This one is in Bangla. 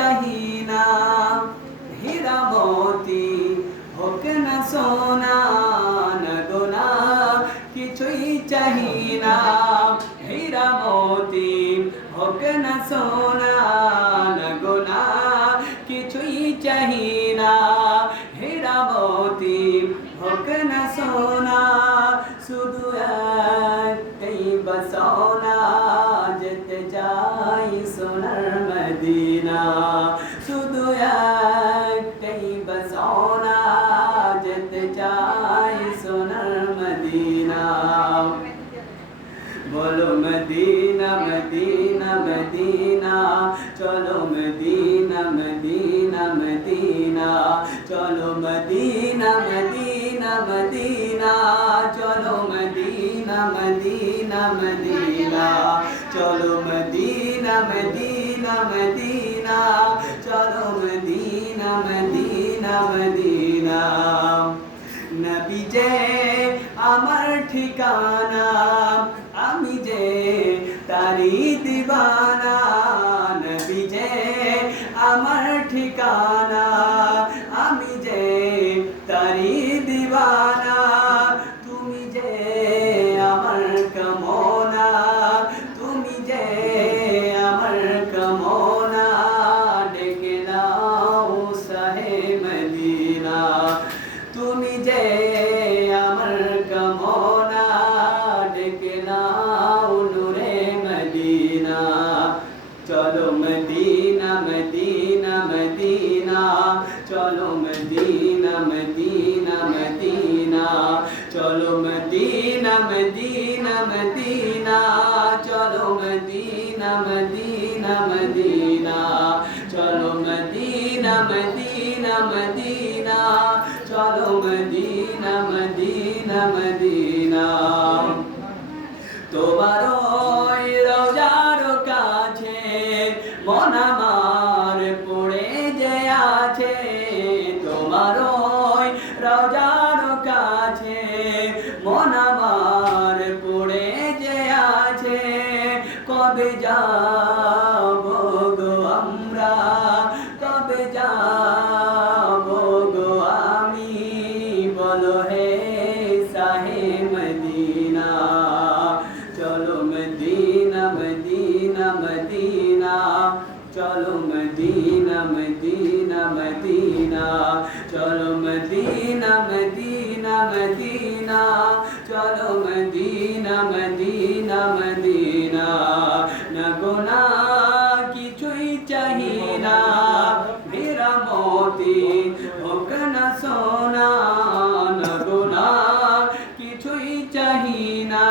চাহি না, হীরা মতি হোক না সোনা না গোনা কিছুই চাহি না, হীরা মতি হোক না সোনা না গোনা কিছুই চাহি না, হীরা মতি হোক না সোনা শুধু একটাই বাসনা যেতে চাই সোনার মদিনা, শুধু একটাই বাসনা যেতে চাই সোনার মদিনা। বলো মদিনা মদিনা মদিনা চলো মদিনা মদিনা মদিনা চলো মদিনা মদিনা মদিনা চলো মদিনা মদিনা মদিনা চলো মদিনা মদিনা মদিনা চলো মদিনা মদিনা মদিনা। নবী যে আমার ঠিকানা আমি যে তারি দিবানা, নবী যে আমার ঠিকানা আমি যে তারি দিবানা, তুমি যে আমার কামনা তুমি যে আমার কামনা ডেকে নাও শাহে মদিনা, তুমি যে আমার কামনা ডেকে নাও নূরে মদিনা। চলো মদিনা মদিনা মদিনা চলো মদিনা মদিনা মদিনা চলো মদিনা মদিনা মদিনা চলো মদিনা মদিনা মদিনা চলো মদিনা মদিনা মদিনা চলো মদিনা মদিনা মদিনা। তোমার ওই রওজার কাছে মন আমার পড়ে যে আছে, তোমার ওই রওজার কাছে মন আমার পড়ে যে আছে, কবে যাব গো আমরা কবে যাব গো আমি বলো হে শাহে মদিনা। চলো মদিনা মদিনা মদিনা চলো মদিনা মদিনা মদিনা চলো মদিনা মদিনা মদিনা চলো মদিনা মদিনা মদিনা। না গোনা কিছুই চাহি না, হীরা মতি হোক না সোনা না গোনা কিছুই চাহি না,